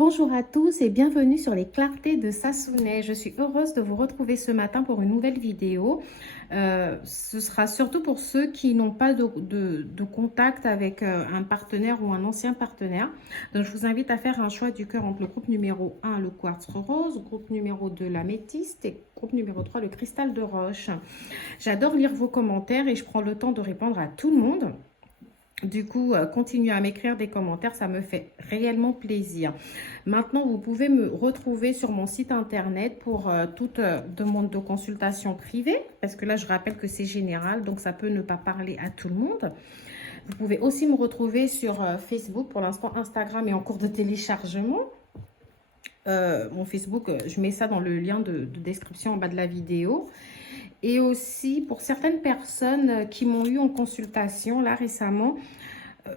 Bonjour à tous et bienvenue sur les clartés de Sassouneh. Je suis heureuse de vous retrouver ce matin pour une nouvelle vidéo. Ce sera surtout pour ceux qui n'ont pas de contact avec un partenaire ou un ancien partenaire. Donc je vous invite à faire un choix du cœur entre le groupe numéro 1, le quartz rose, groupe numéro 2, l'améthyste et groupe numéro 3, le cristal de roche. J'adore lire vos commentaires et je prends le temps de répondre à tout le monde. Du coup, continuez à m'écrire des commentaires, ça me fait réellement plaisir. Maintenant, vous pouvez me retrouver sur mon site internet pour toute demande de consultation privée, parce que là, je rappelle que c'est général, donc ça peut ne pas parler à tout le monde. Vous pouvez aussi me retrouver sur Facebook. Pour l'instant, Instagram est en cours de téléchargement. Mon Facebook, je mets ça dans le lien de description en bas de la vidéo. Et aussi, pour certaines personnes qui m'ont eu en consultation là récemment,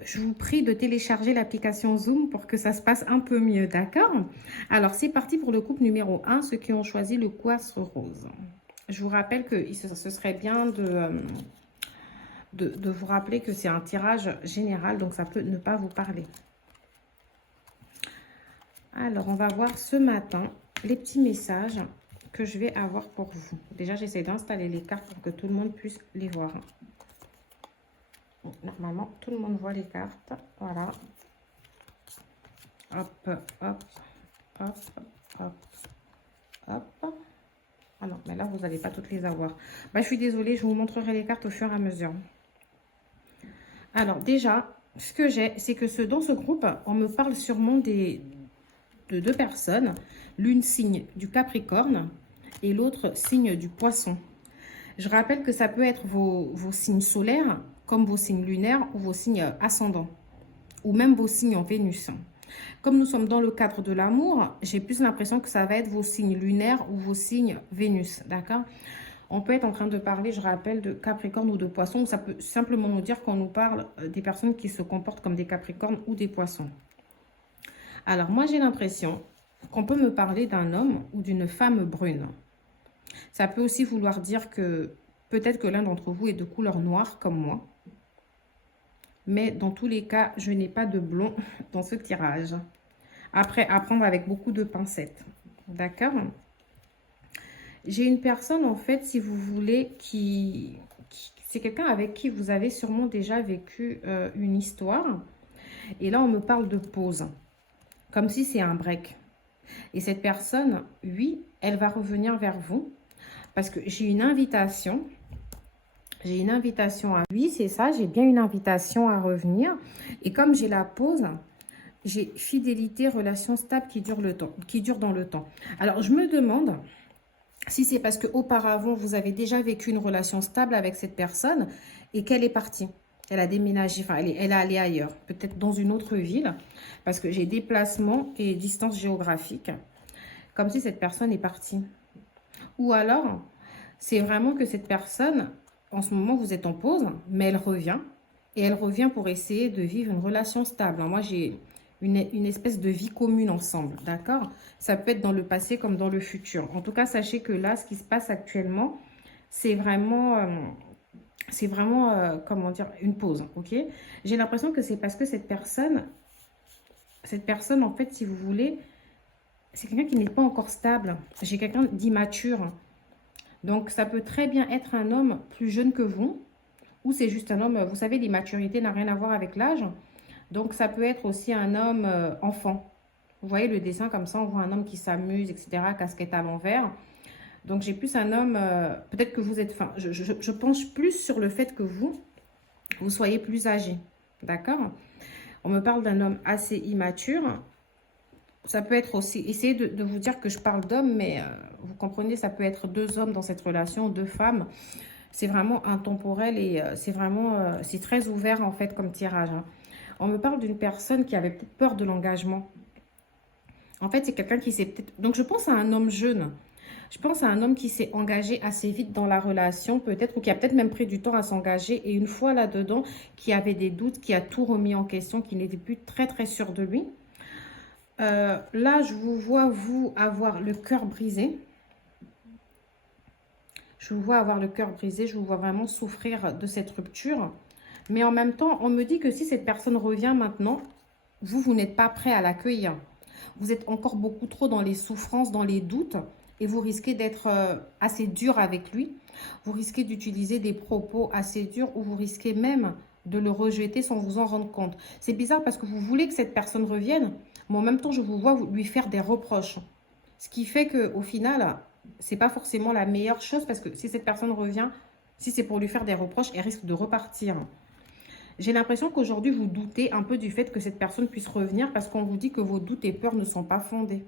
je vous prie de télécharger l'application Zoom pour que ça se passe un peu mieux, d'accord? Alors, c'est parti pour le couple numéro 1, ceux qui ont choisi le quartz rose. Je vous rappelle que ce serait bien de vous rappeler que c'est un tirage général, donc ça peut ne pas vous parler. Alors, on va voir ce matin les petits messages que je vais avoir pour vous. Déjà, j'essaie d'installer les cartes pour que tout le monde puisse les voir. Normalement, tout le monde voit les cartes. Voilà. Hop, hop, hop, hop, hop. Ah non, mais là, vous n'allez pas toutes les avoir. Bah, je suis désolée, je vous montrerai les cartes au fur et à mesure. Alors, déjà, ce que j'ai, c'est que dans ce groupe, on me parle sûrement de deux personnes. L'une signe du Capricorne et l'autre signe du Poisson. Je rappelle que ça peut être vos signes solaires, comme vos signes lunaires ou vos signes ascendants, ou même vos signes en Vénus. Comme nous sommes dans le cadre de l'amour, j'ai plus l'impression que ça va être vos signes lunaires ou vos signes Vénus, d'accord? On peut être en train de parler, je rappelle, de Capricorne ou de Poisson, ou ça peut simplement nous dire qu'on nous parle des personnes qui se comportent comme des Capricornes ou des Poissons. Alors, moi, j'ai l'impression qu'on peut me parler d'un homme ou d'une femme brune. Ça peut aussi vouloir dire que peut-être que l'un d'entre vous est de couleur noire comme moi. Mais dans tous les cas, je n'ai pas de blond dans ce tirage. Après, à prendre avec beaucoup de pincettes. D'accord? J'ai une personne, en fait, si vous voulez, c'est quelqu'un avec qui vous avez sûrement déjà vécu une histoire. Et là, on me parle de pause. Comme si c'est un break. Et cette personne, oui, elle va revenir vers vous. Parce que j'ai une invitation. J'ai une invitation à... Oui, c'est ça, j'ai bien une invitation à revenir. Et comme j'ai la pause, j'ai fidélité, relation stable qui dure le temps, qui dure dans le temps. Alors, je me demande si c'est parce qu'auparavant, vous avez déjà vécu une relation stable avec cette personne et qu'elle est partie. Elle a déménagé, enfin, elle est allée ailleurs, peut-être dans une autre ville, parce que j'ai déplacement et distance géographique, comme si cette personne est partie. Ou alors, c'est vraiment que cette personne, en ce moment, vous êtes en pause, mais elle revient. Et elle revient pour essayer de vivre une relation stable. Moi, j'ai une espèce de vie commune ensemble, d'accord? Ça peut être dans le passé comme dans le futur. En tout cas, sachez que là, ce qui se passe actuellement, c'est vraiment... comment dire, une pause, ok? J'ai l'impression que c'est parce que cette personne, en fait, si vous voulez, c'est quelqu'un qui n'est pas encore stable. J'ai quelqu'un d'immature. Donc, ça peut très bien être un homme plus jeune que vous, ou c'est juste un homme, vous savez, l'immaturité n'a rien à voir avec l'âge. Donc, ça peut être aussi un homme enfant. Vous voyez le dessin comme ça, on voit un homme qui s'amuse, etc., casquette à l'envers. Donc, j'ai plus un homme, peut-être que vous êtes, enfin, je penche plus sur le fait que vous soyez plus âgé, d'accord? On me parle d'un homme assez immature. Ça peut être aussi, essayez de vous dire que je parle d'hommes, mais vous comprenez, ça peut être deux hommes dans cette relation, deux femmes. C'est vraiment intemporel et c'est vraiment, c'est très ouvert en fait comme tirage. Hein. On me parle d'une personne qui avait peur de l'engagement. En fait, c'est quelqu'un qui s'est peut-être... Donc, je pense à un homme jeune. Je pense à un homme qui s'est engagé assez vite dans la relation, peut-être, ou qui a peut-être même pris du temps à s'engager. Et une fois là-dedans, qui avait des doutes, qui a tout remis en question, qui n'était plus très, très sûr de lui. Là, je vous vois, vous, avoir le cœur brisé. Je vous vois avoir le cœur brisé. Je vous vois vraiment souffrir de cette rupture. Mais en même temps, on me dit que si cette personne revient maintenant, vous n'êtes pas prêt à l'accueillir. Vous êtes encore beaucoup trop dans les souffrances, dans les doutes. Et vous risquez d'être assez dur avec lui. Vous risquez d'utiliser des propos assez durs ou vous risquez même de le rejeter sans vous en rendre compte. C'est bizarre parce que vous voulez que cette personne revienne, mais en même temps, je vous vois lui faire des reproches. Ce qui fait qu'au final, c'est pas forcément la meilleure chose parce que si cette personne revient, si c'est pour lui faire des reproches, elle risque de repartir. J'ai l'impression qu'aujourd'hui, vous doutez un peu du fait que cette personne puisse revenir parce qu'on vous dit que vos doutes et peurs ne sont pas fondés.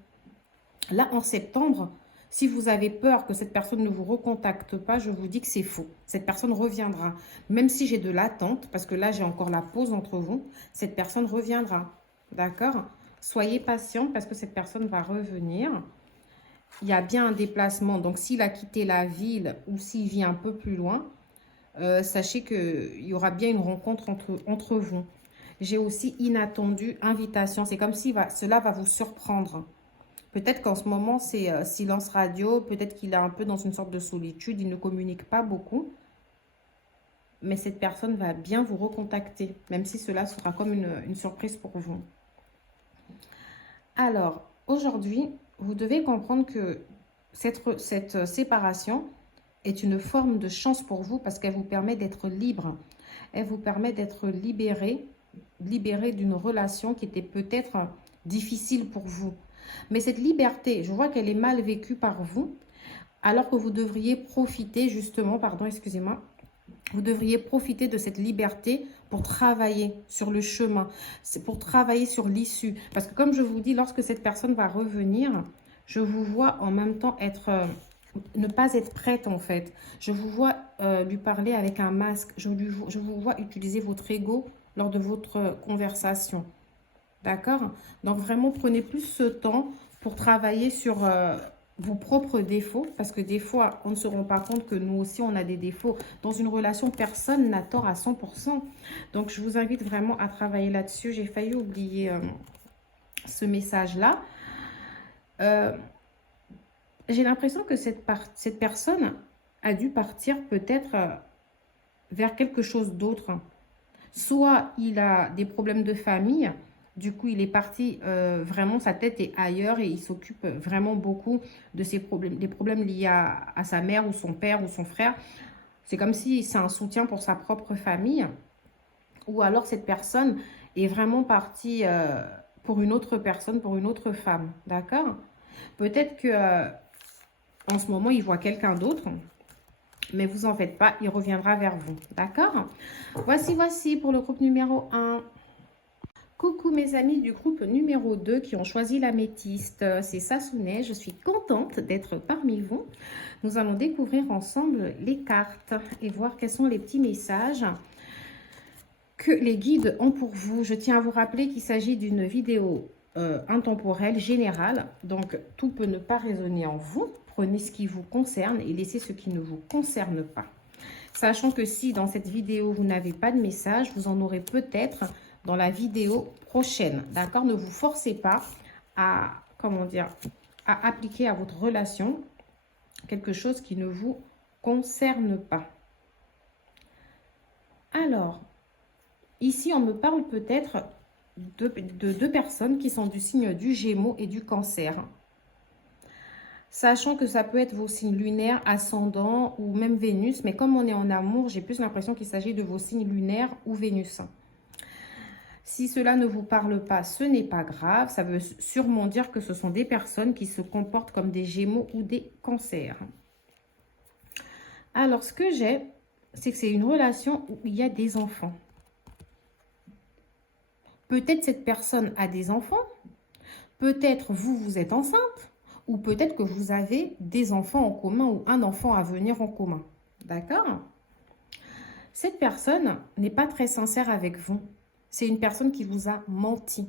Là, en septembre, si vous avez peur que cette personne ne vous recontacte pas, je vous dis que c'est faux. Cette personne reviendra. Même si j'ai de l'attente, parce que là, j'ai encore la pause entre vous, cette personne reviendra. D'accord? Soyez patient parce que cette personne va revenir. Il y a bien un déplacement. Donc, s'il a quitté la ville ou s'il vit un peu plus loin, sachez qu'il y aura bien une rencontre entre vous. J'ai aussi inattendu, invitation. C'est comme si cela va vous surprendre. Peut-être qu'en ce moment, c'est silence radio. Peut-être qu'il est un peu dans une sorte de solitude. Il ne communique pas beaucoup. Mais cette personne va bien vous recontacter. Même si cela sera comme une surprise pour vous. Alors, aujourd'hui, vous devez comprendre que cette séparation est une forme de chance pour vous parce qu'elle vous permet d'être libre. Elle vous permet d'être libéré d'une relation qui était peut-être difficile pour vous. Mais cette liberté, je vois qu'elle est mal vécue par vous, alors que vous devriez profiter justement, pardon, excusez-moi, vous devriez profiter de cette liberté pour travailler sur le chemin, c'est pour travailler sur l'issue. Parce que comme je vous dis, lorsque cette personne va revenir, je vous vois en même temps ne pas être prête en fait. Je vous vois lui parler avec un masque. Je vous vois utiliser votre ego lors de votre conversation. D'accord? Donc vraiment, prenez plus ce temps pour travailler sur vos propres défauts. Parce que des fois, on ne se rend pas compte que nous aussi, on a des défauts. Dans une relation, personne n'a tort à 100%. Donc, je vous invite vraiment à travailler là-dessus. J'ai failli oublier ce message-là. J'ai l'impression que cette personne a dû partir peut-être vers quelque chose d'autre. Soit il a des problèmes de famille, du coup il est parti vraiment, sa tête est ailleurs et il s'occupe vraiment beaucoup de ses problèmes, des problèmes liés à sa mère ou son père ou son frère. C'est comme si c'est un soutien pour sa propre famille. Ou alors cette personne est vraiment partie pour une autre personne, pour une autre femme. D'accord? Peut-être que en ce moment il voit quelqu'un d'autre. Mais vous en faites pas, il reviendra vers vous. D'accord? Voici pour le groupe numéro 1. Coucou mes amis du groupe numéro 2 qui ont choisi l'améthyste. C'est Sassoune, je suis contente d'être parmi vous. Nous allons découvrir ensemble les cartes et voir quels sont les petits messages que les guides ont pour vous. Je tiens à vous rappeler qu'il s'agit d'une vidéo intemporelle générale. Donc tout peut ne pas résonner en vous. Prenez ce qui vous concerne et laissez ce qui ne vous concerne pas. Sachant que si dans cette vidéo, vous n'avez pas de message, vous en aurez peut-être dans la vidéo prochaine. D'accord? Ne vous forcez pas à, comment dire, à appliquer à votre relation quelque chose qui ne vous concerne pas. Alors, ici, on me parle peut-être de deux personnes qui sont du signe du Gémeaux et du Cancer. Sachant que ça peut être vos signes lunaires, ascendants ou même Vénus. Mais comme on est en amour, j'ai plus l'impression qu'il s'agit de vos signes lunaires ou Vénus. Si cela ne vous parle pas, ce n'est pas grave. Ça veut sûrement dire que ce sont des personnes qui se comportent comme des Gémeaux ou des Cancers. Alors, ce que j'ai, c'est que c'est une relation où il y a des enfants. Peut-être cette personne a des enfants. Peut-être vous êtes enceinte. Ou peut-être que vous avez des enfants en commun ou un enfant à venir en commun. D'accord? Cette personne n'est pas très sincère avec vous. C'est une personne qui vous a menti.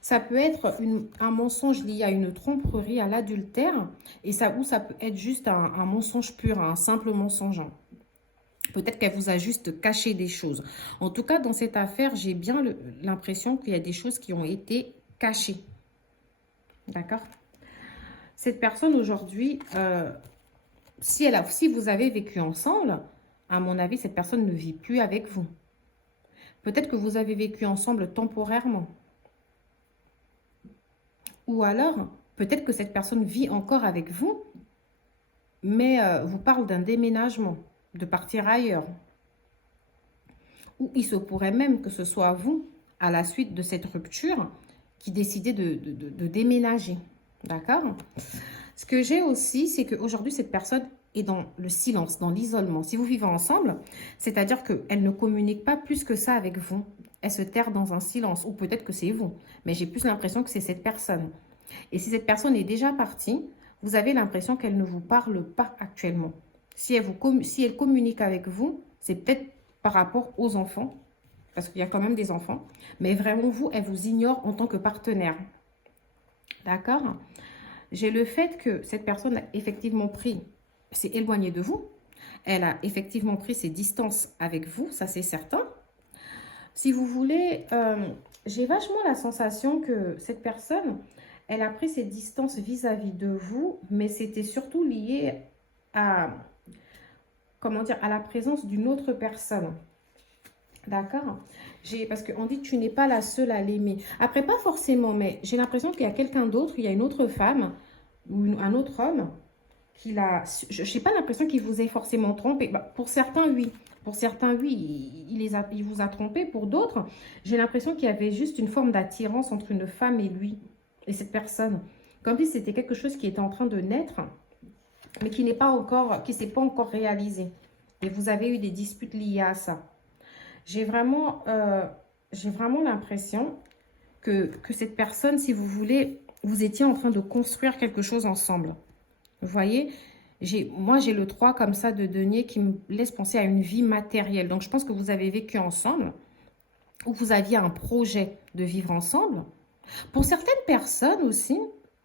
Ça peut être un mensonge lié à une tromperie, à l'adultère. Ou ça peut être juste un mensonge pur, un simple mensonge. Peut-être qu'elle vous a juste caché des choses. En tout cas, dans cette affaire, j'ai bien l'impression qu'il y a des choses qui ont été cachées. D'accord? Cette personne aujourd'hui, si vous avez vécu ensemble, à mon avis, cette personne ne vit plus avec vous. Peut-être que vous avez vécu ensemble temporairement. Ou alors, peut-être que cette personne vit encore avec vous, mais vous parle d'un déménagement, de partir ailleurs. Ou il se pourrait même que ce soit vous, à la suite de cette rupture, qui décidez de déménager. D'accord? Ce que j'ai aussi, c'est qu'aujourd'hui, cette personne est dans le silence, dans l'isolement. Si vous vivez ensemble, c'est-à-dire qu'elle ne communique pas plus que ça avec vous. Elle se terre dans un silence, ou peut-être que c'est vous. Mais j'ai plus l'impression que c'est cette personne. Et si cette personne est déjà partie, vous avez l'impression qu'elle ne vous parle pas actuellement. Si elle communique avec vous, c'est peut-être par rapport aux enfants, parce qu'il y a quand même des enfants. Mais vraiment, vous, elle vous ignore en tant que partenaire. D'accord? J'ai le fait que cette personne a effectivement s'est éloignée de vous. Elle a effectivement pris ses distances avec vous, ça c'est certain. Si vous voulez, j'ai vachement la sensation que cette personne, elle a pris ses distances vis-à-vis de vous, mais c'était surtout lié à, comment dire, à la présence d'une autre personne. D'accord? Parce qu'on dit que tu n'es pas la seule à l'aimer. Après, pas forcément, mais j'ai l'impression qu'il y a quelqu'un d'autre, il y a une autre femme ou un autre homme qui l'a... Je n'ai pas l'impression qu'il vous ait forcément trompé. Bah, pour certains, oui. Pour certains, oui, il vous a trompé. Pour d'autres, j'ai l'impression qu'il y avait juste une forme d'attirance entre une femme et lui, et cette personne. Comme si c'était quelque chose qui était en train de naître, mais qui n'est pas encore, qui s'est pas encore réalisé. Et vous avez eu des disputes liées à ça. J'ai vraiment l'impression que cette personne, si vous voulez, vous étiez en train de construire quelque chose ensemble. Vous voyez, moi, j'ai le 3 comme ça de denier qui me laisse penser à une vie matérielle. Donc, je pense que vous avez vécu ensemble ou vous aviez un projet de vivre ensemble. Pour certaines personnes aussi,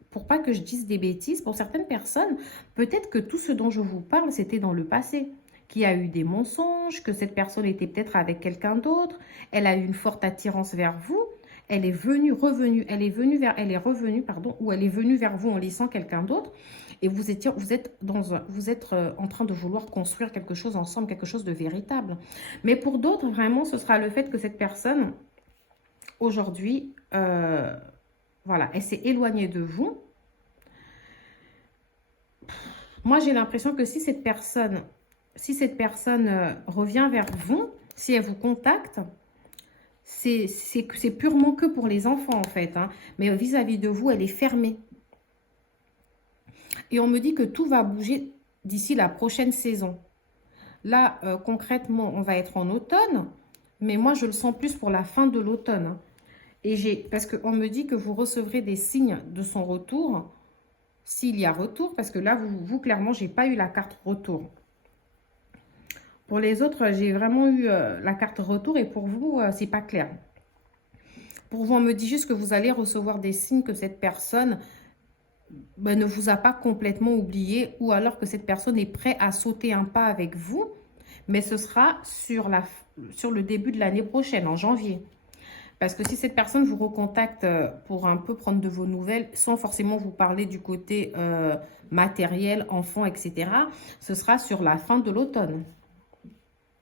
pour pas que je dise des bêtises, pour certaines personnes, peut-être que tout ce dont je vous parle, c'était dans le passé. Qu'il y a eu des mensonges, que cette personne était peut-être avec quelqu'un d'autre, elle a eu une forte attirance vers vous, elle est revenue, pardon, ou elle est venue vers vous en laissant quelqu'un d'autre, et vous êtes en train de vouloir construire quelque chose ensemble, quelque chose de véritable. Mais pour d'autres, vraiment, ce sera le fait que cette personne, aujourd'hui, voilà, elle s'est éloignée de vous. Moi, j'ai l'impression que si cette personne revient vers vous, si elle vous contacte, c'est purement que pour les enfants, en fait. Hein. Mais vis-à-vis de vous, elle est fermée. Et on me dit que tout va bouger d'ici la prochaine saison. Là, concrètement, on va être en automne. Mais moi, je le sens plus pour la fin de l'automne. Hein. Parce qu'on me dit que vous recevrez des signes de son retour. S'il y a retour, parce que là, vous clairement, je n'ai pas eu la carte retour. Pour les autres, j'ai vraiment eu la carte retour et pour vous, c'est pas clair. Pour vous, on me dit juste que vous allez recevoir des signes que cette personne ne vous a pas complètement oublié ou alors que cette personne est prête à sauter un pas avec vous, mais ce sera sur le début de l'année prochaine, en janvier. Parce que si cette personne vous recontacte pour un peu prendre de vos nouvelles, sans forcément vous parler du côté matériel, enfant, etc., ce sera sur la fin de l'automne.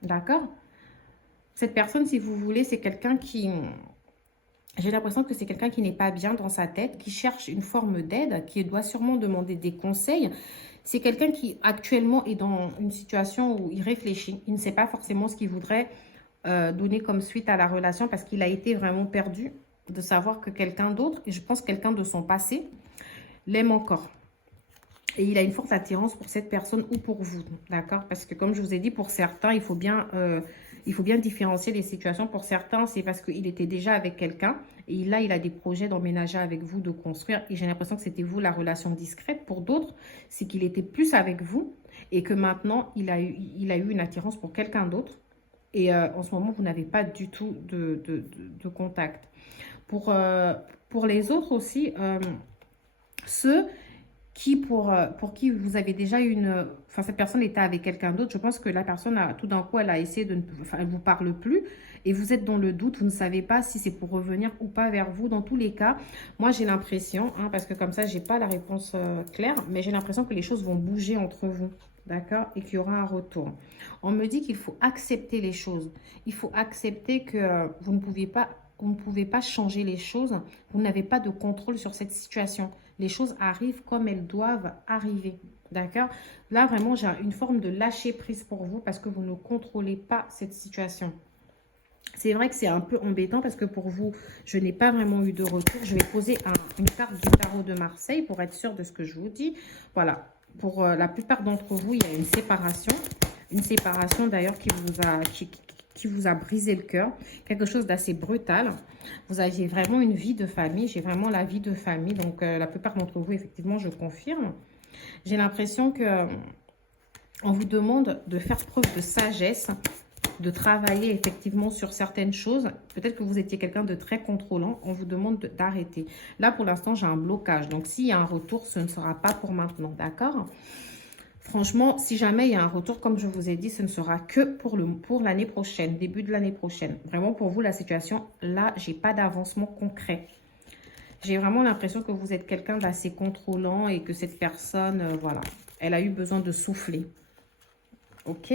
D'accord? Cette personne, si vous voulez, c'est quelqu'un qui... J'ai l'impression que c'est quelqu'un qui n'est pas bien dans sa tête, qui cherche une forme d'aide, qui doit sûrement demander des conseils. C'est quelqu'un qui actuellement est dans une situation où il réfléchit. Il ne sait pas forcément ce qu'il voudrait donner comme suite à la relation parce qu'il a été vraiment perdu de savoir que quelqu'un d'autre, et je pense quelqu'un de son passé, l'aime encore. Et il a une forte attirance pour cette personne ou pour vous, d'accord? Parce que comme je vous ai dit, pour certains, il faut bien différencier les situations. Pour certains, c'est parce qu'il était déjà avec quelqu'un et là, il a des projets d'emménager avec vous, de construire. Et j'ai l'impression que c'était vous la relation discrète. Pour d'autres, c'est qu'il était plus avec vous et que maintenant, il a eu une attirance pour quelqu'un d'autre. Et en ce moment, vous n'avez pas du tout de contact. Pour les autres aussi, ceux qui pour qui vous avez déjà une... Enfin, cette personne était avec quelqu'un d'autre. Je pense que la personne, tout d'un coup, elle a essayé de... Enfin, elle ne vous parle plus. Et vous êtes dans le doute. Vous ne savez pas si c'est pour revenir ou pas vers vous. Dans tous les cas, moi, j'ai l'impression, hein, parce que comme ça, je n'ai pas la réponse claire, mais j'ai l'impression que les choses vont bouger entre vous. D'accord? Et qu'il y aura un retour. On me dit qu'il faut accepter les choses. Il faut accepter que vous ne pouvez pas vous ne pouvez pas changer les choses. Vous n'avez pas de contrôle sur cette situation. Les choses arrivent comme elles doivent arriver. D'accord? Là, vraiment, j'ai une forme de lâcher prise pour vous parce que vous ne contrôlez pas cette situation. C'est vrai que c'est un peu embêtant parce que pour vous, je n'ai pas vraiment eu de retour. Je vais poser une carte du tarot de Marseille pour être sûr de ce que je vous dis. Voilà. Pour la plupart d'entre vous, il y a une séparation. Une séparation d'ailleurs qui vous a brisé le cœur. Quelque chose d'assez brutal. Vous aviez vraiment une vie de famille. J'ai vraiment la vie de famille. Donc, la plupart d'entre vous, effectivement, je confirme. J'ai l'impression que on vous demande de faire preuve de sagesse, de travailler effectivement sur certaines choses. Peut-être que vous étiez quelqu'un de très contrôlant. On vous demande d'arrêter. Là, pour l'instant, j'ai un blocage. Donc, s'il y a un retour, ce ne sera pas pour maintenant. D'accord? Franchement, si jamais il y a un retour, comme je vous ai dit, ce ne sera que pour l'année prochaine, début de l'année prochaine. Vraiment, pour vous, la situation, là, j'ai pas d'avancement concret. J'ai vraiment l'impression que vous êtes quelqu'un d'assez contrôlant et que cette personne, voilà, elle a eu besoin de souffler. Ok?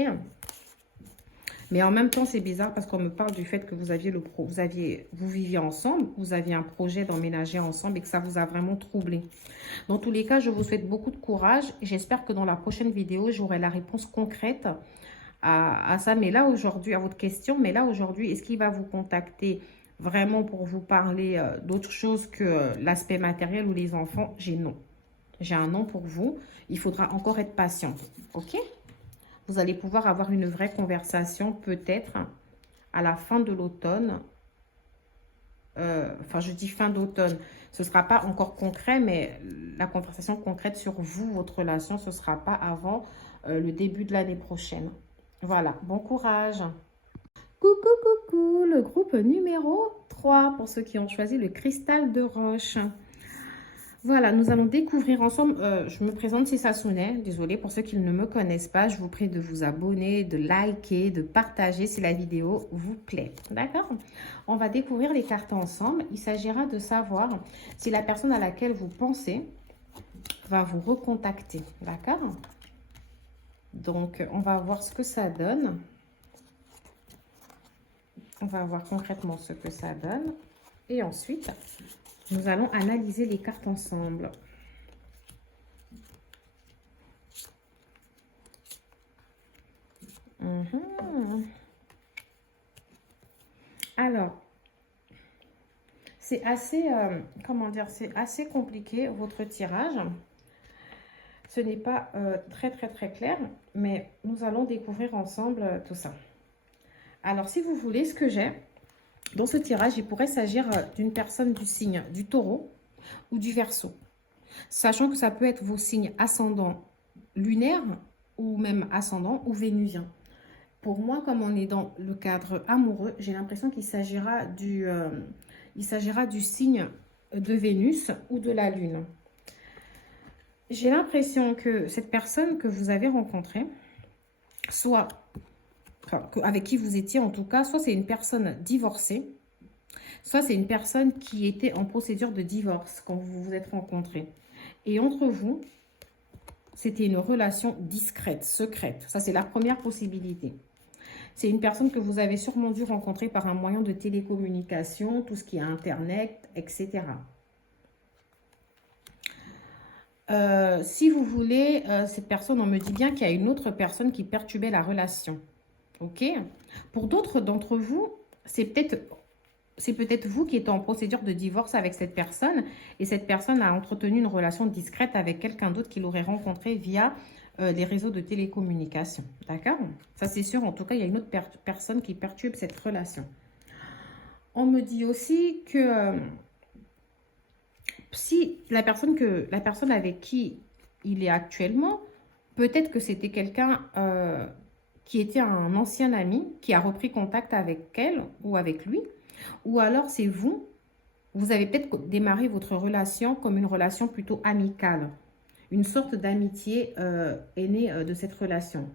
Mais en même temps, c'est bizarre parce qu'on me parle du fait que vous viviez ensemble, vous aviez un projet d'emménager ensemble et que ça vous a vraiment troublé. Dans tous les cas, je vous souhaite beaucoup de courage. J'espère que dans la prochaine vidéo, j'aurai la réponse concrète à ça. Mais là, aujourd'hui, à votre question, mais là, aujourd'hui, est-ce qu'il va vous contacter vraiment pour vous parler d'autre chose que l'aspect matériel ou les enfants? J'ai non. J'ai un non pour vous. Il faudra encore être patient. Ok? Vous allez pouvoir avoir une vraie conversation peut-être à la fin de l'automne. Enfin, je dis fin d'automne. Ce ne sera pas encore concret, mais la conversation concrète sur vous, votre relation, ce ne sera pas avant le début de l'année prochaine. Voilà, bon courage. Coucou, coucou, le groupe numéro 3 pour ceux qui ont choisi le cristal de roche. Voilà, nous allons découvrir ensemble, je me présente, c'est Sassoune, désolée pour ceux qui ne me connaissent pas, je vous prie de vous abonner, de liker, de partager si la vidéo vous plaît, d'accord? On va découvrir les cartes ensemble, il s'agira de savoir si la personne à laquelle vous pensez va vous recontacter, d'accord? Donc, on va voir ce que ça donne. On va voir concrètement ce que ça donne. Et ensuite, nous allons analyser les cartes ensemble. Alors, c'est assez, comment dire, c'est assez compliqué votre tirage. Ce n'est pas très clair, mais nous allons découvrir ensemble tout ça. Alors, si vous voulez, ce que j'ai dans ce tirage, il pourrait s'agir d'une personne du signe du Taureau ou du Verseau. Sachant que ça peut être vos signes ascendants lunaires ou même ascendant ou vénusien. Pour moi, comme on est dans le cadre amoureux, j'ai l'impression qu'il s'agira du signe de Vénus ou de la Lune. J'ai l'impression que cette personne que vous avez rencontrée, avec qui vous étiez en tout cas, soit c'est une personne divorcée, soit c'est une personne qui était en procédure de divorce quand vous vous êtes rencontrés. Et entre vous, c'était une relation discrète, secrète. Ça, c'est la première possibilité. C'est une personne que vous avez sûrement dû rencontrer par un moyen de télécommunication, tout ce qui est Internet, etc. Si vous voulez, cette personne, on me dit bien qu'il y a une autre personne qui perturbait la relation. Ok? Pour d'autres d'entre vous, c'est peut-être vous qui êtes en procédure de divorce avec cette personne et cette personne a entretenu une relation discrète avec quelqu'un d'autre qu'il aurait rencontré via les réseaux de télécommunication. D'accord? Ça, c'est sûr. En tout cas, il y a une autre personne qui perturbe cette relation. On me dit aussi que si la personne avec qui il est actuellement, peut-être que c'était quelqu'un qui était un ancien ami qui a repris contact avec elle ou avec lui. Ou alors, c'est vous avez peut-être démarré votre relation comme une relation plutôt amicale. Une sorte d'amitié est née de cette relation.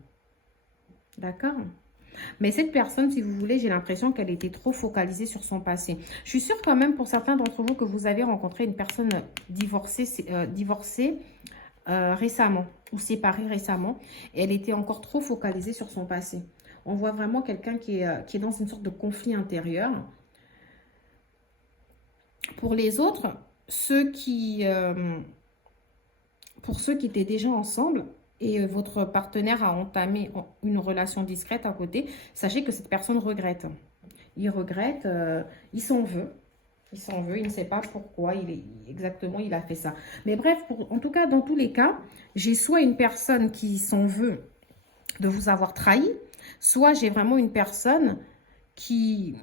D'accord? Mais cette personne, si vous voulez, j'ai l'impression qu'elle était trop focalisée sur son passé. Je suis sûre quand même pour certains d'entre vous que vous avez rencontré une personne divorcée récemment ou séparée récemment. Et elle était encore trop focalisée sur son passé. On voit vraiment quelqu'un qui est dans une sorte de conflit intérieur. Pour les autres, ceux qui, pour ceux qui étaient déjà ensemble et votre partenaire a entamé une relation discrète à côté, sachez que cette personne regrette. Il regrette, il s'en veut. Il s'en veut, il ne sait pas pourquoi exactement il a fait ça. Mais bref, en tout cas, dans tous les cas, j'ai soit une personne qui s'en veut de vous avoir trahi, soit j'ai vraiment une personne qui...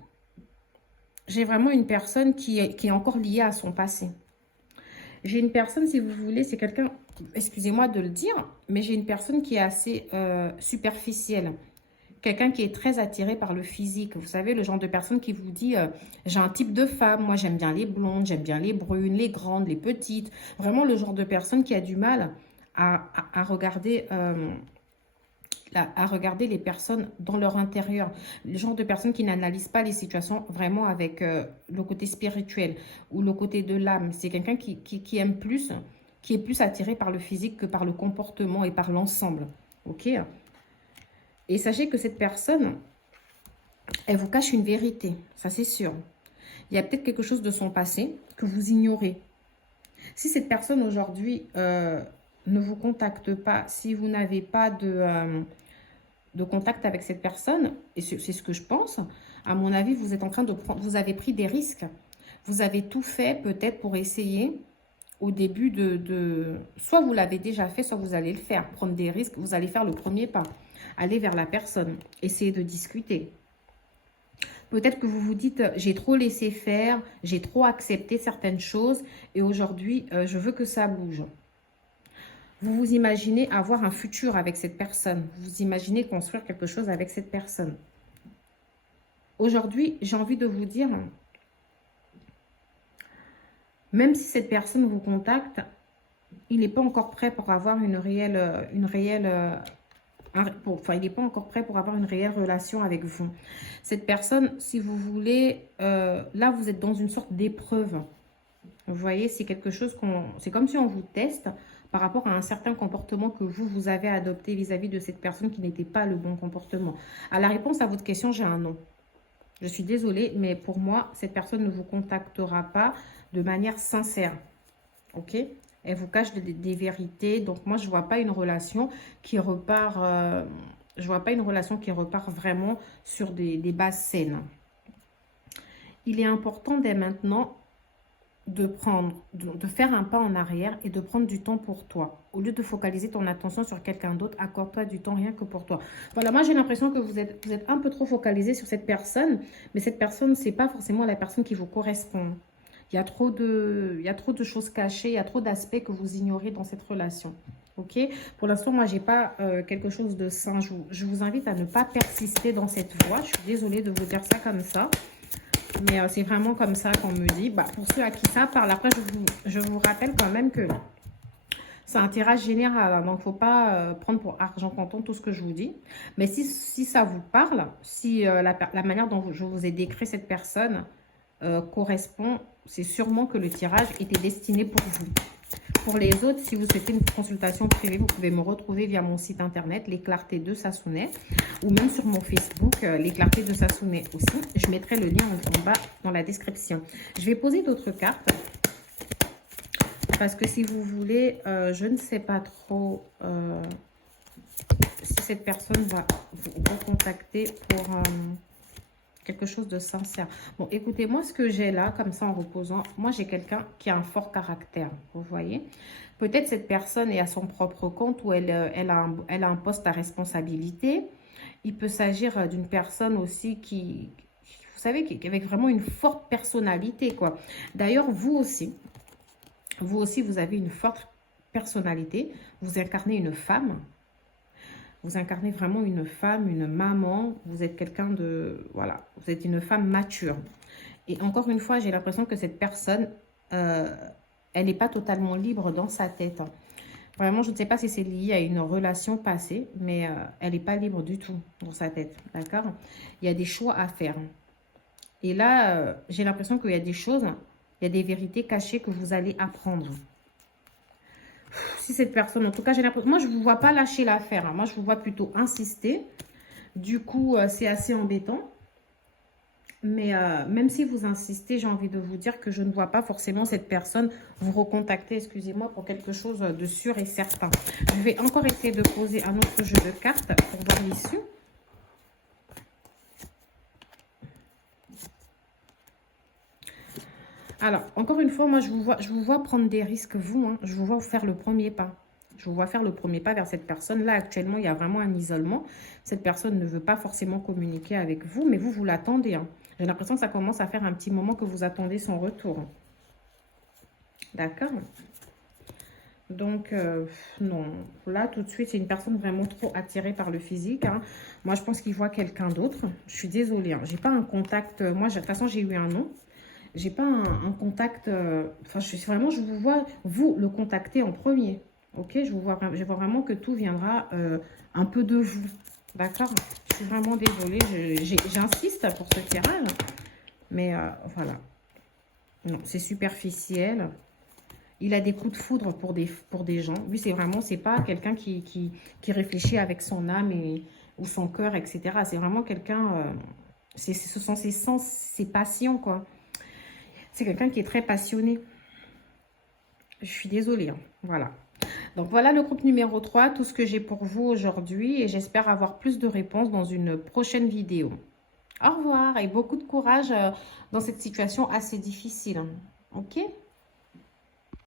J'ai vraiment une personne qui est encore liée à son passé. J'ai une personne, si vous voulez, c'est quelqu'un, excusez-moi de le dire, mais j'ai une personne qui est assez superficielle. Quelqu'un qui est très attiré par le physique. Vous savez, le genre de personne qui vous dit j'ai un type de femme, moi j'aime bien les blondes, j'aime bien les brunes, les grandes, les petites. Vraiment le genre de personne qui a du mal à regarder... à regarder les personnes dans leur intérieur. Le genre de personnes qui n'analysent pas les situations vraiment avec le côté spirituel ou le côté de l'âme. C'est quelqu'un qui aime plus, qui est plus attiré par le physique que par le comportement et par l'ensemble. Ok? Et sachez que cette personne, elle vous cache une vérité. Ça, c'est sûr. Il y a peut-être quelque chose de son passé que vous ignorez. Si cette personne aujourd'hui ne vous contacte pas, si vous n'avez pas de contact avec cette personne, et c'est ce que je pense, à mon avis, vous êtes en train de prendre, vous avez pris des risques. Vous avez tout fait peut-être pour essayer au début soit vous l'avez déjà fait, soit vous allez le faire. Prendre des risques, vous allez faire le premier pas. Aller vers la personne, essayer de discuter. Peut-être que vous vous dites, j'ai trop laissé faire, j'ai trop accepté certaines choses et aujourd'hui, je veux que ça bouge. Vous vous imaginez avoir un futur avec cette personne. Vous vous imaginez construire quelque chose avec cette personne. Aujourd'hui, j'ai envie de vous dire, même si cette personne vous contacte, il n'est pas encore prêt pour avoir il n'est pas encore prêt pour avoir une réelle relation avec vous. Cette personne, si vous voulez, là, vous êtes dans une sorte d'épreuve. Vous voyez, c'est quelque chose c'est comme si on vous teste par rapport à un certain comportement que vous avez adopté vis-à-vis de cette personne qui n'était pas le bon comportement. À la réponse à votre question, j'ai un non. Je suis désolée, mais pour moi, cette personne ne vous contactera pas de manière sincère. Ok? Elle vous cache des vérités. Donc, moi, je ne vois pas une relation qui repart... je vois pas une relation qui repart vraiment sur des bases saines. Il est important dès maintenant de faire un pas en arrière et de prendre du temps pour toi. Au lieu de focaliser ton attention sur quelqu'un d'autre, accorde-toi du temps rien que pour toi. Voilà, moi j'ai l'impression que vous êtes un peu trop focalisé sur cette personne, mais cette personne, c'est pas forcément la personne qui vous correspond. Il y a trop de choses cachées, il y a trop d'aspects que vous ignorez dans cette relation. Ok? Pour l'instant, moi, j'ai pas quelque chose de sain. Je vous invite à ne pas persister dans cette voie. Je suis désolée de vous dire ça comme ça. Mais c'est vraiment comme ça qu'on me dit. Bah, pour ceux à qui ça parle, après, je vous rappelle quand même que c'est un tirage général. Hein, donc, il ne faut pas prendre pour argent comptant tout ce que je vous dis. Mais si ça vous parle, si la manière dont je vous ai décrit cette personne correspond, c'est sûrement que le tirage était destiné pour vous. Pour les autres, si vous souhaitez une consultation privée, vous pouvez me retrouver via mon site internet, Les Clartés de Sassounès, ou même sur mon Facebook, Les Clartés de Sassounès aussi. Je mettrai le lien en bas dans la description. Je vais poser d'autres cartes, parce que si vous voulez, je ne sais pas trop si cette personne va vous recontacter pour... quelque chose de sincère. Bon, écoutez, moi, ce que j'ai là, comme ça, en reposant, moi, j'ai quelqu'un qui a un fort caractère, vous voyez. Peut-être cette personne est à son propre compte ou elle a un poste à responsabilité. Il peut s'agir d'une personne aussi qui, vous savez, avec vraiment une forte personnalité, quoi. D'ailleurs, vous aussi, vous avez une forte personnalité. Vous incarnez une femme. Vous incarnez vraiment une femme, une maman. Vous êtes quelqu'un de... Voilà, vous êtes une femme mature. Et encore une fois, j'ai l'impression que cette personne, elle n'est pas totalement libre dans sa tête. Hein. Vraiment, je ne sais pas si c'est lié à une relation passée, mais elle n'est pas libre du tout dans sa tête. D'accord? Il y a des choix à faire. Et là, j'ai l'impression qu'il y a des choses, il y a des vérités cachées que vous allez apprendre. Si cette personne, en tout cas, j'ai l'impression... Moi, je ne vous vois pas lâcher l'affaire. Hein. Moi, je vous vois plutôt insister. Du coup, c'est assez embêtant. Mais même si vous insistez, j'ai envie de vous dire que je ne vois pas forcément cette personne vous recontacter, excusez-moi, pour quelque chose de sûr et certain. Je vais encore essayer de poser un autre jeu de cartes pour voir l'issue. Alors, encore une fois, moi, je vous vois prendre des risques, vous. Hein. Je vous vois faire le premier pas. Je vous vois faire le premier pas vers cette personne. Là, actuellement, il y a vraiment un isolement. Cette personne ne veut pas forcément communiquer avec vous, mais vous l'attendez. Hein. J'ai l'impression que ça commence à faire un petit moment que vous attendez son retour. D'accord? Donc, non. Là, tout de suite, c'est une personne vraiment trop attirée par le physique. Hein. Moi, je pense qu'il voit quelqu'un d'autre. Je suis désolée. Hein. J'ai pas un contact. Moi, de toute façon, j'ai eu un nom. J'ai pas un contact. Enfin, vraiment, je vous vois, vous, le contacter en premier. Ok? Je vois vraiment que tout viendra un peu de vous. D'accord? Je suis vraiment désolée. J'insiste pour ce tirage. Mais voilà. Non, c'est superficiel. Il a des coups de foudre pour des gens. Lui, c'est pas quelqu'un qui réfléchit avec son âme ou son cœur, etc. C'est vraiment quelqu'un, ce sont ses sens, ses passions, quoi. C'est quelqu'un qui est très passionné. Je suis désolée, hein. Voilà. Donc, voilà le groupe numéro 3, tout ce que j'ai pour vous aujourd'hui. Et j'espère avoir plus de réponses dans une prochaine vidéo. Au revoir et beaucoup de courage dans cette situation assez difficile. Ok ?